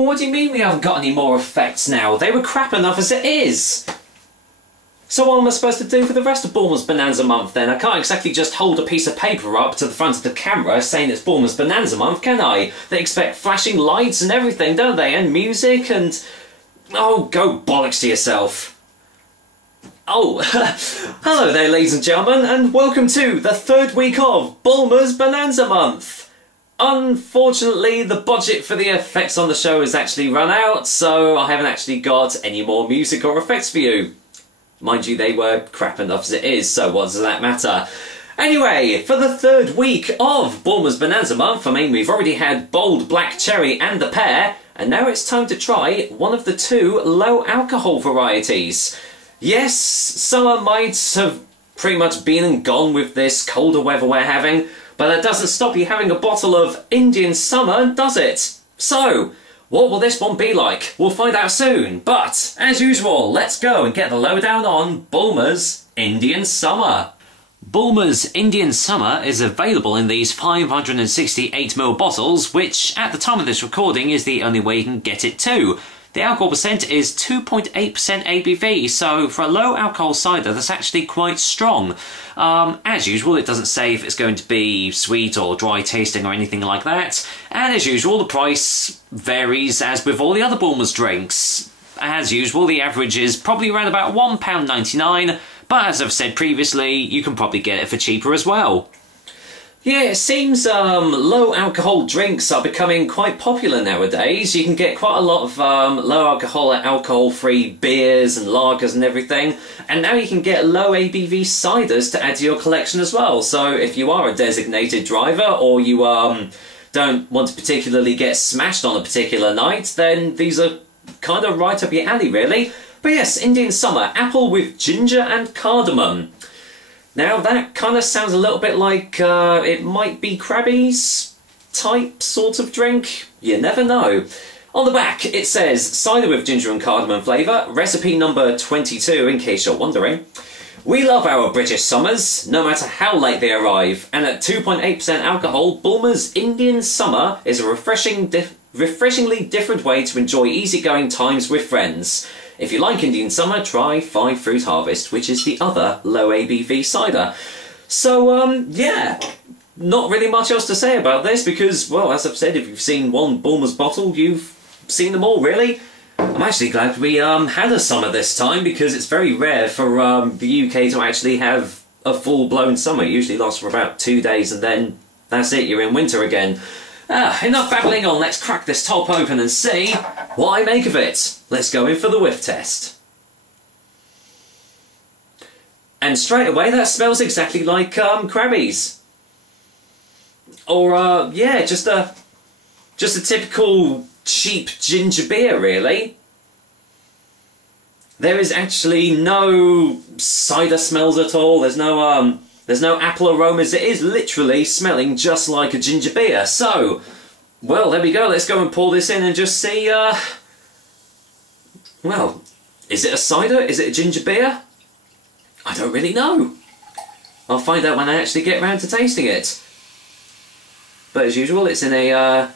Well, what do you mean we haven't got any more effects now? They were crap enough as it is. So what am I supposed to do for the rest of Bulmers Bonanza Month then? I can't exactly just hold a piece of paper up to the front of the camera saying it's Bulmers Bonanza Month, can I? They expect flashing lights and everything, don't they? And music and... oh, go bollocks to yourself. Oh, hello there ladies and gentlemen, and welcome to the third week of Bulmers Bonanza Month. Unfortunately, the budget for the effects on the show has actually run out, so I haven't actually got any more music or effects for you. Mind you, they were crap enough as it is, so what does that matter? Anyway, for the third week of Bulmers Bonanza Month, I mean, we've already had Bold Black Cherry and the Pear, and now it's time to try one of the two low alcohol varieties. Yes, summer might have pretty much been and gone with this colder weather we're having, but that doesn't stop you having a bottle of Indian Summer, does it? So, what will this one be like? We'll find out soon, but as usual, let's go and get the lowdown on Bulmers Indian Summer. Bulmers Indian Summer is available in these 568ml bottles, which at the time of this recording is the only way you can get it too. The alcohol percent is 2.8% ABV, so for a low alcohol cider that's actually quite strong. As usual, it doesn't say if it's going to be sweet or dry tasting or anything like that. And as usual, the price varies as with all the other Bulmers drinks. As usual, the average is probably around about £1.99, but as I've said previously, you can probably get it for cheaper as well. Yeah, it seems low alcohol drinks are becoming quite popular nowadays. You can get quite a lot of low alcohol and alcohol-free beers and lagers and everything. And now you can get low ABV ciders to add to your collection as well. So if you are a designated driver or you don't want to particularly get smashed on a particular night, then these are kind of right up your alley, really. But yes, Indian Summer, apple with ginger and cardamom. Now that kind of sounds a little bit like it might be Krabby's type sort of drink. You never know. On the back it says cider with ginger and cardamom flavour, recipe number 22 in case you're wondering. We love our British summers, no matter how late they arrive, and at 2.8% alcohol, Bulmers Indian Summer is a refreshingly different way to enjoy easygoing times with friends. If you like Indian Summer, try 5 Fruit Harvest, which is the other low ABV cider. So, yeah, not really much else to say about this because, well, as I've said, if you've seen one Bulmers bottle, you've seen them all, really. I'm actually glad we had a summer this time because it's very rare for the UK to actually have a full-blown summer. It usually lasts for about 2 days and then that's it, you're in winter again. Enough babbling on, let's crack this top open and see what I make of it. Let's go in for the whiff test. And straight away that smells exactly like Krabby's. Or, yeah, just a typical cheap ginger beer, really. There is actually no cider smells at all, there's no apple aromas, it is literally smelling just like a ginger beer. So, well, there we go, let's go and pour this in and just see, well, is it a cider? Is it a ginger beer? I don't really know. I'll find out when I actually get round to tasting it. But as usual, it's in a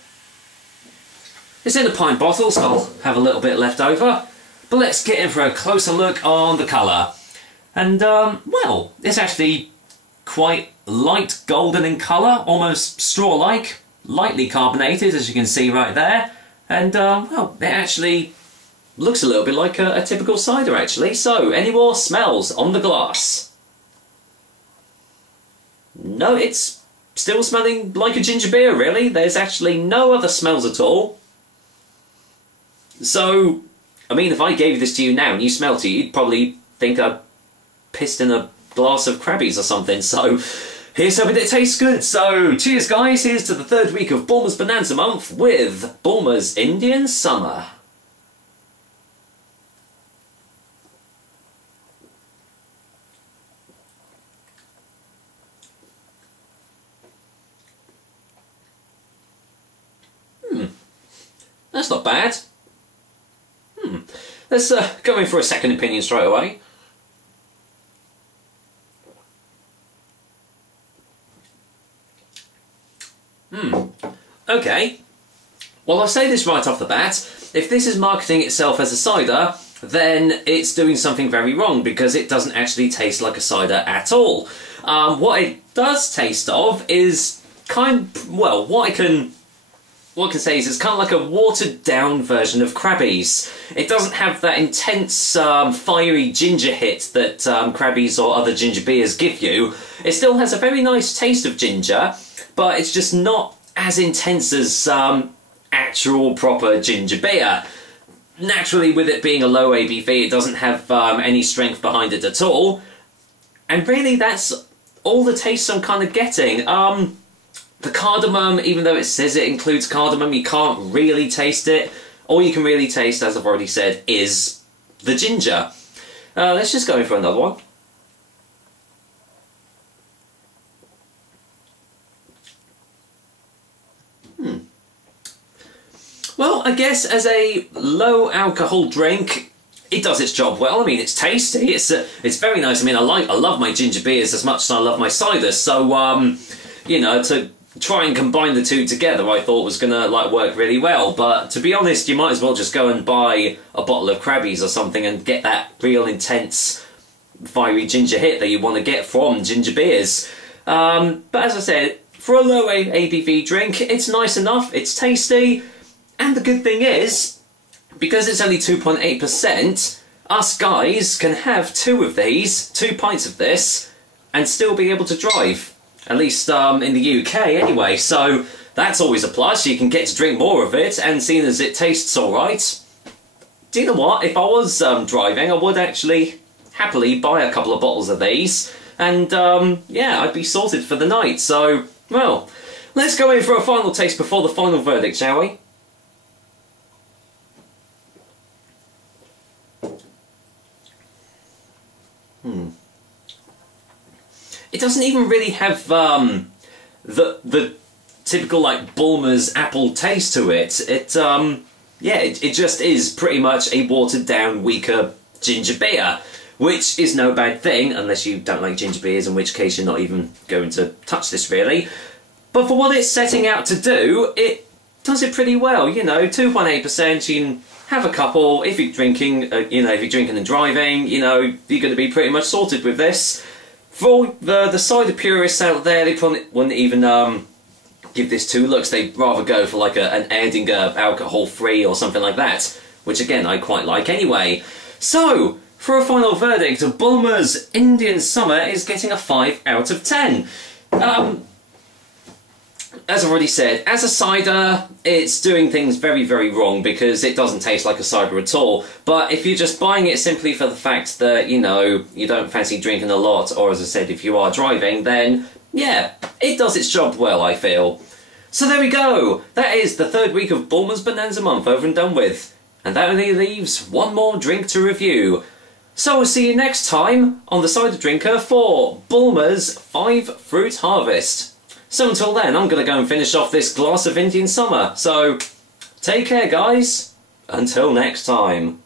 pint bottle, so I'll have a little bit left over. But let's get in for a closer look on the colour. And, well, it's actually quite light golden in colour, almost straw-like, lightly carbonated, as you can see right there. And, well, it actually looks a little bit like a typical cider, actually. So, any more smells on the glass? No, it's still smelling like a ginger beer, really. There's actually no other smells at all. So, I mean, if I gave this to you now and you smelt it, you'd probably think I pissed in a glass of Krabby's or something. So, here's hoping it tastes good. So, cheers guys, here's to the third week of Bulmers Bonanza Month with Bulmers Indian Summer. That's not bad. Let's go in for a second opinion straight away. Okay. Well, I'll say this right off the bat, if this is marketing itself as a cider, then it's doing something very wrong, because it doesn't actually taste like a cider at all. What it does taste of is well, what I can say is it's kind of like a watered down version of Krabby's. It doesn't have that intense fiery ginger hit that Krabby's or other ginger beers give you. It still has a very nice taste of ginger, but it's just not as intense as actual proper ginger beer. Naturally, with it being a low ABV, it doesn't have any strength behind it at all. And really, that's all the taste I'm kind of getting. The cardamom, even though it says it includes cardamom, you can't really taste it. All you can really taste, as I've already said, is the ginger. Let's just go in for another one. Well, I guess as a low alcohol drink, it does its job well. I mean, it's tasty. It's very nice. I mean, I love my ginger beers as much as I love my ciders. So, you know, to try and combine the two together, I thought was gonna work really well. But to be honest, you might as well just go and buy a bottle of Krabby's or something and get that real intense, fiery ginger hit that you want to get from ginger beers. But as I said, for a low ABV drink, it's nice enough. It's tasty. And the good thing is, because it's only 2.8%, us guys can have 2 pints of this, and still be able to drive. At least in the UK anyway, so that's always a plus. You can get to drink more of it, and seeing as it tastes alright, do you know what? If I was driving, I would actually happily buy a couple of bottles of these, and yeah, I'd be sorted for the night. So, well, let's go in for a final taste before the final verdict, shall we? It doesn't even really have the typical Bulmers apple taste to it. Yeah, it just is pretty much a watered down, weaker ginger beer, which is no bad thing unless you don't like ginger beers, in which case you're not even going to touch this really. But for what it's setting out to do, it does it pretty well. You know, 2.8%. You can have a couple if you're drinking. You know, if you're drinking and driving, you know, you're going to be pretty much sorted with this. For all the cider purists out there, they probably wouldn't even give this 2 looks. They'd rather go for an Erdinger alcohol-free or something like that, which again I quite like anyway. So, for a final verdict, Bulmers Indian Summer is getting a 5 out of 10. As I've already said, as a cider, it's doing things very, very wrong because it doesn't taste like a cider at all. But if you're just buying it simply for the fact that, you know, you don't fancy drinking a lot, or as I said, if you are driving, then, yeah, it does its job well, I feel. So there we go! That is the 3rd week of Bulmers Bonanza Month over and done with. And that only leaves one more drink to review. So we'll see you next time on the Cider Drinker for Bulmers 5 Fruit Harvest. So until then, I'm going to go and finish off this glass of Indian Summer. So, take care guys. Until next time.